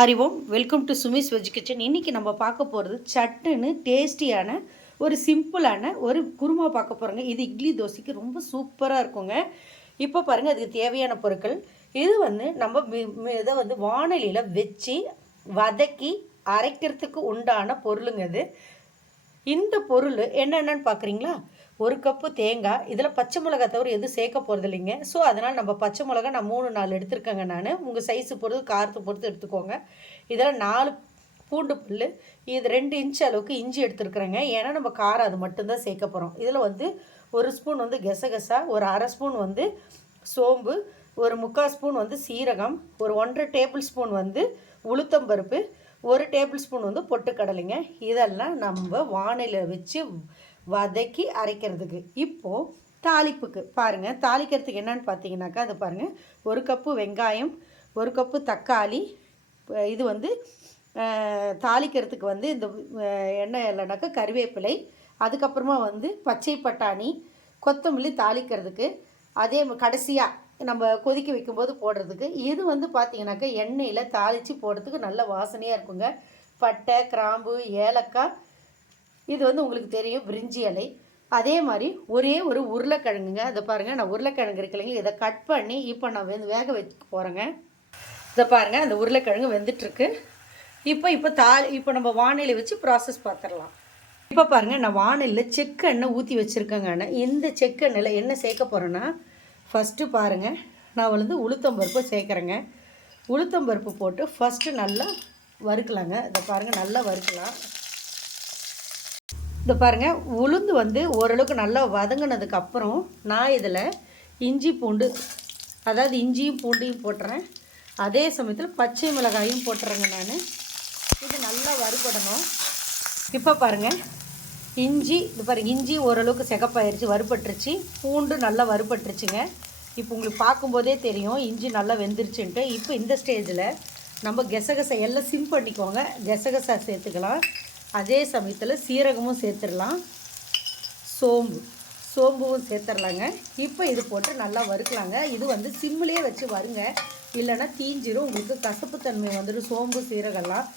Hari Om, welcome to Sumi's veg kitchen. இன்றைக்கி நம்ம பார்க்க போகிறது சட்டுன்னு டேஸ்டியான ஒரு சிம்பிளான ஒரு குருமா பார்க்க போகிறோங்க. இது இட்லி தோசைக்கு ரொம்ப சூப்பராக இருக்குங்க. இப்போ பாருங்கள், அதுக்கு தேவையான பொருட்கள். இது நம்ம இதை வானலியில் வச்சு வதக்கி அரைக்கிறதுக்கு உண்டான பொருளுங்க. இது இந்த பொருள் என்னென்னு பார்க்குறீங்களா? ஒரு கப்பு தேங்காய், இதில் பச்சை மிளகா தவிர எதுவும் சேர்க்க போகிறது இல்லைங்க. ஸோ அதனால் நம்ம பச்சை மிளகா நான் 3-4 எடுத்துருக்கேங்க. நான் உங்கள் சைஸு பொறுத்து காரத்தை பொறுத்து எடுத்துக்கோங்க. இதில் 4 பூண்டு புல், இது 2 இன்ச் அளவுக்கு இஞ்சி எடுத்துருக்குறேங்க. ஏன்னா நம்ம காரம் அது மட்டும்தான் சேர்க்க போகிறோம். இதில் 1 ஸ்பூன் கெசகசா, ஒரு அரை ஸ்பூன் சோம்பு, ஒரு 3/4 ஸ்பூன் சீரகம், ஒரு 1.5 டேபிள் ஸ்பூன் உளுத்தம்பருப்பு, 1 டேபிள் ஸ்பூன் பொட்டுக்கடலைங்க. இதெல்லாம் நம்ம வானிலையில் வச்சு வதக்கி அரைக்கிறதுக்கு. இப்போது தாளிப்புக்கு பாருங்கள். தாளிக்கிறதுக்கு என்னென்னு பார்த்தீங்கன்னாக்கா, அது பாருங்கள், 1 கப்பு வெங்காயம், 1 கப்பு தக்காளி. இது தாளிக்கிறதுக்கு இந்த எண்ணெய் இல்லைனாக்கா கறிவேப்பிலை, அதுக்கப்புறமா பச்சை பட்டாணி, கொத்தமல்லி தாளிக்கிறதுக்கு. அதே கடைசியாக நம்ம கொதிக்க வைக்கும்போது போடுறதுக்கு. இது பார்த்தீங்கன்னாக்கா எண்ணெயில் தாளித்து போடுறதுக்கு நல்ல வாசனையாக இருக்குங்க. பட்டை, கிராம்பு, ஏலக்காய், இது உங்களுக்கு தெரியும், பிரிஞ்சி இலை. அதே மாதிரி ஒரே ஒரு உருளைக்கிழங்குங்க. அதை பாருங்கள், நான் உருளைக்கிழங்கு இருக்குல்லைங்களா, இதை கட் பண்ணி இப்போ நான் வேக வைக்க போகிறேங்க. இதை பாருங்கள், அந்த உருளைக்கிழங்கு வெந்துட்டுருக்கு. இப்போ நம்ம வானிலை வச்சு ப்ராசஸ் பார்த்துடலாம். இப்போ பாருங்கள், நான் வானிலையில் செக்கெண்ணெய் ஊற்றி வச்சுருக்கேங்க. இந்த செக்கெண்ணெயில் என்ன சேர்க்க போகிறேன்னா, ஃபஸ்ட்டு பாருங்கள், நான் உளுத்தம்பருப்பு சேர்க்குறேங்க. உளுத்தம்பருப்பு போட்டு ஃபஸ்ட்டு நல்லா வறுக்கலாங்க. இதை பாருங்கள், நல்லா வறுக்கலாம். இதை பாருங்கள், உளுந்து ஓரளவுக்கு நல்லா வதங்கினதுக்கப்புறம் நான் இதில் இஞ்சி பூண்டு, அதாவது இஞ்சியும் பூண்டையும் போட்டுறேன். அதே சமயத்தில் பச்சை மிளகாயும் போட்டுறேங்க. நான் இது நல்லா வறுபடணும். இப்போ பாருங்கள், இஞ்சி ஓரளவுக்கு சிகப்பாயிருச்சு, வறுபட்டுருச்சு. பூண்டு நல்லா வறுபட்டுருச்சுங்க. இப்போ உங்களுக்கு பார்க்கும்போதே தெரியும் இஞ்சி நல்லா வெந்துருச்சுன்ட்டு. இப்போ இந்த ஸ்டேஜில் நம்ம கெசகசை எல்லாம் சிம் பண்ணிக்கோங்க. கெசகசா சேர்த்துக்கலாம். அதே சமயத்தில் சீரகமும் சேர்த்துடலாம், சோம்பும் சேர்த்துடலாங்க. இப்போ இது போட்டு நல்லா வறுக்கலாங்க. இது சிம்மிலே வச்சு வருங்க, இல்லைன்னா தீஞ்சிரும், உங்களுக்கு கசப்புத்தன்மை வந்துடும் சோம்பு சீரகம்லாம்.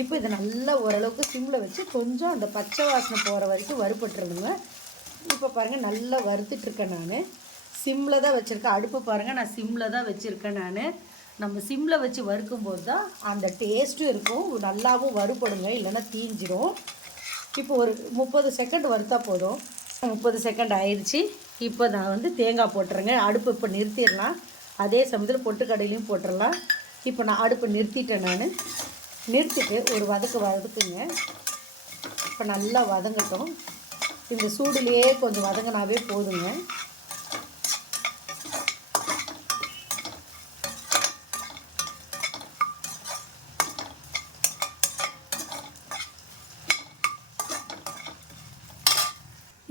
இப்போ இது நல்லா ஓரளவுக்கு சிம்மில் வச்சு கொஞ்சம் அந்த பச்சை வாசனை போகிற வரைக்கும் வறுபட்டுருங்க. இப்போ பாருங்கள், நல்லா வறுத்துட்ருக்கேன். நான் சிம்மில் தான் வச்சுருக்கேன். அடுப்பு பாருங்கள், நான் சிம்மில் தான் வச்சுருக்கேன். நம்ம சிம்மில் வச்சு வறுக்கும்போது தான் அந்த டேஸ்ட்டும் இருக்கும், நல்லாவும் வறுபடுங்க, இல்லைன்னா தீஞ்சிரும். இப்போ ஒரு 30 செகண்ட் வறுத்தா போதும். 30 செகண்ட் ஆயிடுச்சு. இப்போ நான் தேங்காய் போட்டுறேங்க. அடுப்பு இப்போ நிறுத்திடலாம். அதே சமயத்தில் பொட்டுக்கடையிலையும் போட்டுடலாம். இப்போ நான் அடுப்பை நிறுத்திட்டேன். நான் நிறுத்திட்டு ஒரு வதக்குங்க. இப்போ நல்லா வதங்கட்டும். இந்த சூடுலேயே கொஞ்சம் வதங்கினாவே போதுங்க.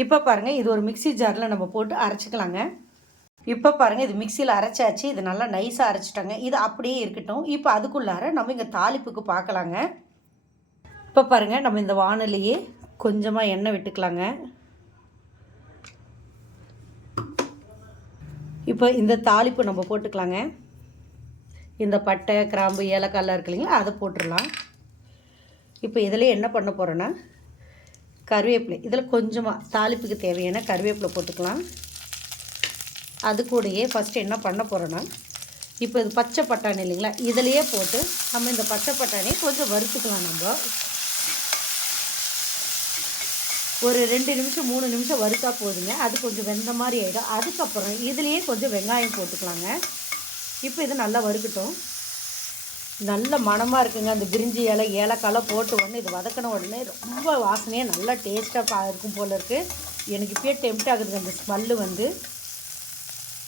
இப்போ பாருங்கள், இது ஒரு மிக்ஸி ஜாரில் நம்ம போட்டு அரைச்சிக்கலாங்க. இப்போ பாருங்கள், இது மிக்சியில் அரைச்சாச்சு. இது நல்லா நைஸாக அரைச்சிட்டாங்க. இது அப்படியே இருக்கட்டும். இப்போ அதுக்குள்ளார நம்ம இங்கே தாளிப்புக்கு பார்க்கலாங்க. இப்போ பாருங்கள், நம்ம இந்த வானலியே கொஞ்சமாக எண்ணெய் விட்டுக்கலாங்க. இப்போ இந்த தாளிப்பு நம்ம போட்டுக்கலாங்க. இந்த பட்டை, கிராம்பு, ஏலக்காயெல்லாம் இருக்கு இல்லைங்களா, அதை போட்டுடலாம். இப்போ இதில் என்ன பண்ண போகிறோன்னா, கருவேப்பிலை, இதில் கொஞ்சமாக தாளிப்புக்கு தேவையான கருவேப்பிலை போட்டுக்கலாம். அது கூடயே ஃபஸ்ட்டு என்ன பண்ண போகிறோன்னா, இப்போ இது பச்சை பட்டாணி இல்லைங்களா, இதிலையே போட்டு நம்ம இந்த பச்சை பட்டாணியை கொஞ்சம் வறுத்துக்கலாம். நம்ம ஒரு 2 நிமிஷம் 3 நிமிஷம் வறுத்தா போதுங்க. அது கொஞ்சம் வெந்த மாதிரி ஆகிடும். அதுக்கப்புறம் இதுலேயே கொஞ்சம் வெங்காயம் போட்டுக்கலாங்க. இப்போ இது நல்லா வறுக்கட்டும். நல்ல மணமாக இருக்குங்க. அந்த பிரிஞ்சி இலை, ஏலக்காயெல்லாம் போட்டு இது வதக்கின உடனே ரொம்ப வாசனையாக நல்லா டேஸ்ட்டாக இருக்கும் போல் இருக்குது. எனக்கு இப்போயே டெம்ப்ட் ஆகுதுங்க அந்த ஸ்மெல்லு.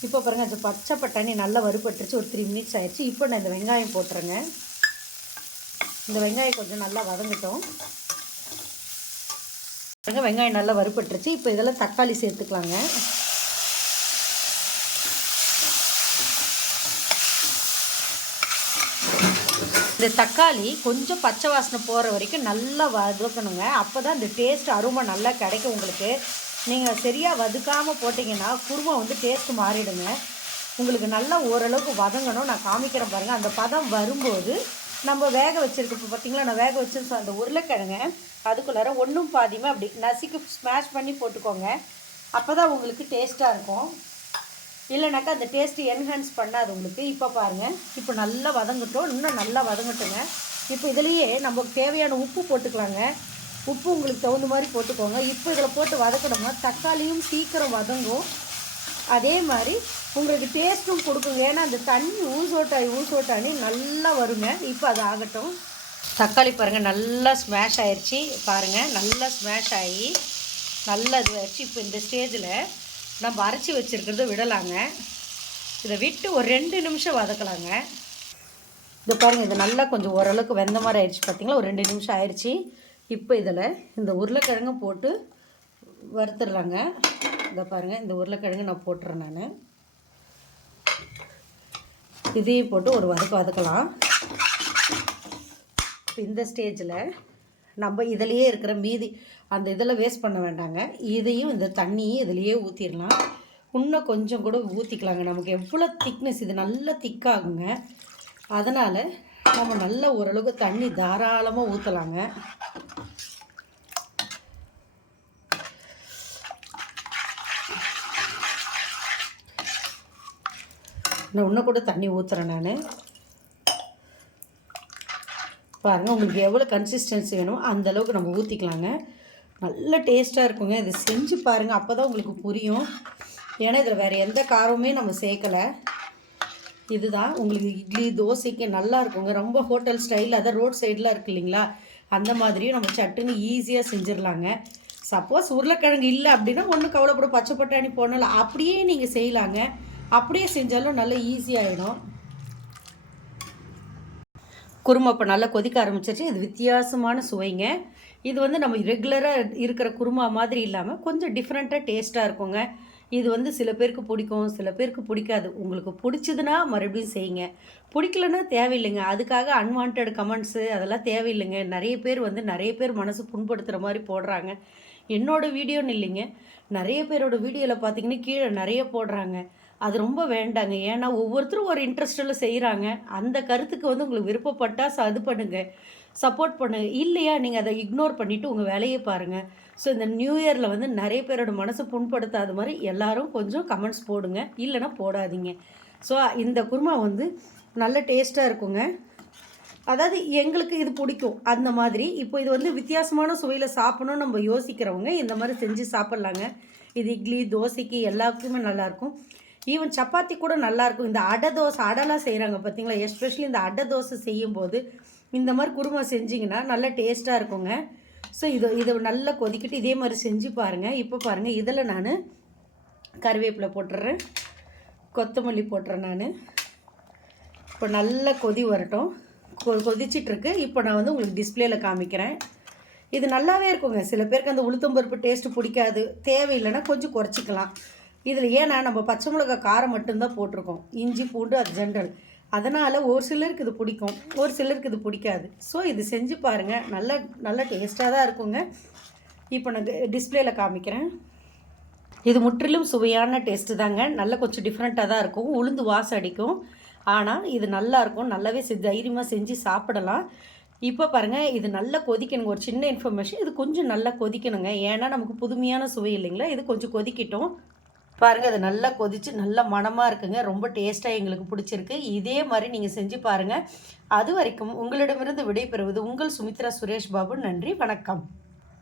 இப்போ பாருங்கள், அந்த பச்சை பட்டாணி நல்லா வறுபட்டுருச்சு. ஒரு 3 மினிட்ஸ் ஆயிடுச்சு. இப்போ நான் இந்த வெங்காயம் போட்டுறேங்க. இந்த வெங்காயம் கொஞ்சம் நல்லா வதங்கட்டும். வெங்காயம் நல்லா வறுபட்டுருச்சு. இப்போ இதெல்லாம் தக்காளி சேர்த்துக்கலாங்க. இந்த தக்காளி கொஞ்சம் பச்சை வாசனை போகிற வரைக்கும் நல்லா வதக்கணுங்க. அப்போ தான் இந்த டேஸ்ட் அருமை நல்லா கிடைக்கும் உங்களுக்கு. நீங்கள் சரியாக வதக்காமல் போட்டிங்கன்னா குருமா டேஸ்ட்டு மாறிடுங்க. உங்களுக்கு நல்லா ஓரளவுக்கு வதங்கணும். நான் காமிக்கிறேன் பாருங்கள். அந்த பதம் வரும்போது நம்ம வேக வச்சுருக்க இப்போ பார்த்திங்களா, நான் வேக வச்சுருக்கேன் அந்த உருளைக்கிழங்க அதுக்குள்ளார ஒன்றும் பாதியுமே அப்படி நசுக்கி ஸ்மாஷ் பண்ணி போட்டுக்கோங்க. அப்போ தான் உங்களுக்கு டேஸ்ட்டாக இருக்கும். இல்லைனாக்கா அந்த டேஸ்ட்டு என்ஹான்ஸ் பண்ணாது உங்களுக்கு. இப்போ பாருங்கள், இப்போ நல்லா வதங்கட்டும், இன்னும் நல்லா வதங்கட்டுங்க. இப்போ இதுலேயே நமக்கு தேவையான உப்பு போட்டுக்கலாங்க. உப்பு உங்களுக்கு தகுந்த மாதிரி போட்டுக்கோங்க. இப்போ இதில் போட்டு வதக்கணும்னா தக்காளியும் சீக்கிரம் வதங்கும். அதே மாதிரி உங்களுக்கு டேஸ்ட்டும் கொடுக்குங்க. ஏன்னா அந்த தண்ணி ஊசோட்டானி நல்லா வருங்க. இப்போ அது ஆகட்டும். தக்காளி பாருங்கள் நல்லா ஸ்மாஷ் ஆயிடுச்சு. பாருங்கள் நல்லா ஸ்மாஷ் ஆகி நல்லா இது ஆயிடுச்சு. இப்போ இந்த ஸ்டேஜில் நம்ம அரைச்சி வச்சுருக்கிறத விடலாங்க. இதை விட்டு ஒரு 2 நிமிஷம் வதக்கலாங்க. இதை பாருங்கள், இது நல்லா கொஞ்சம் ஓரளவுக்கு வெந்த மாதிரி ஆயிடுச்சு பார்த்திங்களா. ஒரு 2 நிமிஷம் ஆயிடுச்சு. இப்போ இதில் இந்த உருளைக்கிழங்கு போட்டு வறுத்துடுறாங்க. இதை பாருங்கள், இந்த உருளைக்கிழங்கு நான் போட்டுறேன். நான் இதையும் போட்டு ஒரு வதக்கலாம். இந்த ஸ்டேஜில் நம்ம இதிலையே இருக்கிற மீதி அந்த இதில் வேஸ்ட் பண்ண வேண்டாங்க. இதையும் இந்த தண்ணியும் இதிலையே ஊற்றிடலாம். இன்னும் கொஞ்சம் கூட ஊற்றிக்கலாங்க. நமக்கு எவ்வளோ திக்னஸ், இது நல்லா திக்காகுங்க. அதனால் நம்ம நல்லா ஓரளவுக்கு தண்ணி தாராளமாக ஊற்றலாங்க. நான் இன்னும் கூட தண்ணி ஊற்றுறேன். நான் பாருங்கள், உங்களுக்கு எவ்வளோ கன்சிஸ்டன்சி வேணுமோ அந்தளவுக்கு நம்ம ஊற்றிக்கலாங்க. நல்ல டேஸ்ட்டாக இருக்குங்க. இதை செஞ்சு பாருங்கள், அப்போ தான் உங்களுக்கு புரியும். ஏன்னா இதில் வேறு எந்த காரமுமே நம்ம சேர்க்கலை. இதுதான் உங்களுக்கு இட்லி தோசைக்கு நல்லா இருக்குங்க. ரொம்ப ஹோட்டல் ஸ்டைலில், அதான் ரோட் சைடில் இருக்குது இல்லைங்களா, அந்த மாதிரியும் நம்ம சட்டுன்னு ஈஸியாக செஞ்சிடலாங்க. சப்போஸ் உருளைக்கிழங்கு இல்லை அப்படின்னா ஒன்றும் கவலைப்படும், பச்சை பட்டாணி போடல, அப்படியே நீங்கள் செய்யலாங்க. அப்படியே செஞ்சாலும் நல்லா ஈஸியாகிடும். குருமா இப்போ நல்லா கொதிக்க ஆரம்பிச்சிருச்சு. இது வித்தியாசமான சுவைங்க. இது வந்து நம்ம ரெகுலராக இருக்கிற குருமா மாதிரி இல்லாமல் கொஞ்சம் டிஃப்ரெண்ட்டாக டேஸ்ட்டாக இருக்குங்க. இது வந்து சில பேருக்கு பிடிக்கும், சில பேருக்கு பிடிக்காது. உங்களுக்கு பிடிச்சதுன்னா மறுபடியும் செய்யுங்க, பிடிக்கலன்னா தேவையில்லைங்க. அதுக்காக அன்வான்ட் கமெண்ட்ஸு அதெல்லாம் தேவையில்லைங்க. நிறைய பேர் மனசு புண்படுத்துகிற மாதிரி போடுறாங்க. என்னோடய வீடியோன்னு இல்லைங்க, நிறைய பேரோட வீடியோவில் பார்த்தீங்கன்னா கீழே நிறைய போடுறாங்க. அது ரொம்ப வேண்டாங்க. ஏன்னா ஒவ்வொருத்தரும் ஒரு இன்ட்ரெஸ்ட்டில் செய்கிறாங்க. அந்த கருத்துக்கு வந்து உங்களுக்கு விருப்பப்பட்டால் அது பண்ணுங்கள், சப்போர்ட் பண்ணுங்கள். இல்லையா நீங்கள் அதை இக்னோர் பண்ணிவிட்டு உங்கள் வேலையை பாருங்கள். ஸோ இந்த நியூ இயரில் வந்து நிறைய பேரோட மனசை புண்படுத்தாத மாதிரி எல்லோரும் கொஞ்சம் கமெண்ட்ஸ் போடுங்க, இல்லைனா போடாதீங்க. ஸோ இந்த குருமா வந்து நல்ல டேஸ்ட்டாக இருக்குங்க. அதாவது எங்களுக்கு இது பிடிக்கும் அந்த மாதிரி. இப்போ இது வந்து வித்தியாசமான சுவையில் சாப்பிடணும்னு நம்ம யோசிக்கிறவங்க இந்த மாதிரி செஞ்சு சாப்பிட்லாங்க. இது இட்லி தோசைக்கு எல்லாருக்குமே நல்லாயிருக்கும். ஈவன் சப்பாத்தி கூட நல்லாயிருக்கும். இந்த அடை தோசை, அடைலாம் செய்கிறாங்க பார்த்தீங்களா, எஸ்பெஷலி இந்த அடை தோசை செய்யும்போது இந்த மாதிரி குருமா செஞ்சிங்கன்னா நல்லா டேஸ்ட்டாக இருக்குங்க. ஸோ இதை நல்லா கொதிக்கிட்டு இதே மாதிரி செஞ்சு பாருங்கள். இப்போ பாருங்கள், இதில் நான் கருவேப்பிலை போட்டுடுறேன், கொத்தமல்லி போட்டுறேன். நான் இப்போ நல்லா கொதி வரட்டும். கொதிச்சிட்ருக்கு. இப்போ நான் வந்து உங்களுக்கு டிஸ்பிளேயில் காமிக்கிறேன். இது நல்லாவே இருக்குங்க. சில பேருக்கு அந்த உளுத்தம்பருப்பு டேஸ்ட்டு பிடிக்காது, தேவையில்லைன்னா கொஞ்சம் குறைச்சிக்கலாம். இதில் ஏன்னா நம்ம பச்சை மிளகா காரம் மட்டும்தான் போட்டிருக்கோம், இஞ்சி பூண்டு அது ஜென்ரல். அதனால் ஒரு சிலருக்கு இது பிடிக்கும், ஒரு சிலருக்கு இது பிடிக்காது. ஸோ இது செஞ்சு பாருங்கள், நல்ல டேஸ்ட்டாக தான் இருக்குங்க. இப்போ நான் டிஸ்பிளேயில் காமிக்கிறேன். இது முற்றிலும் சுவையான டேஸ்ட்டு தாங்க. நல்லா கொஞ்சம் டிஃப்ரெண்ட்டாக தான் இருக்கும், உளுந்து வாசம் அடிக்கும். ஆனால் இது நல்லாயிருக்கும், நல்லாவே தைரியமாக செஞ்சு சாப்பிடலாம். இப்போ பாருங்கள், இது நல்லா கொதிக்கணுங்க. ஒரு சின்ன இன்ஃபர்மேஷன், இது கொஞ்சம் நல்லா கொதிக்கணுங்க. ஏன்னா நமக்கு புதுமையான சுவை இல்லைங்களா, இது கொஞ்சம் கொதிக்கட்டும். பாருங்கள், அது நல்லா கொதித்து நல்ல மணமாக இருக்குங்க. ரொம்ப டேஸ்ட்டாக எங்களுக்கு பிடிச்சிருக்கு. இதே மாதிரி நீங்கள் செஞ்சு பாருங்கள். அது வரைக்கும் உங்களிடமிருந்து விடைபெறுவது உங்கள் சுமித்ரா சுரேஷ் பாபு. நன்றி, வணக்கம்.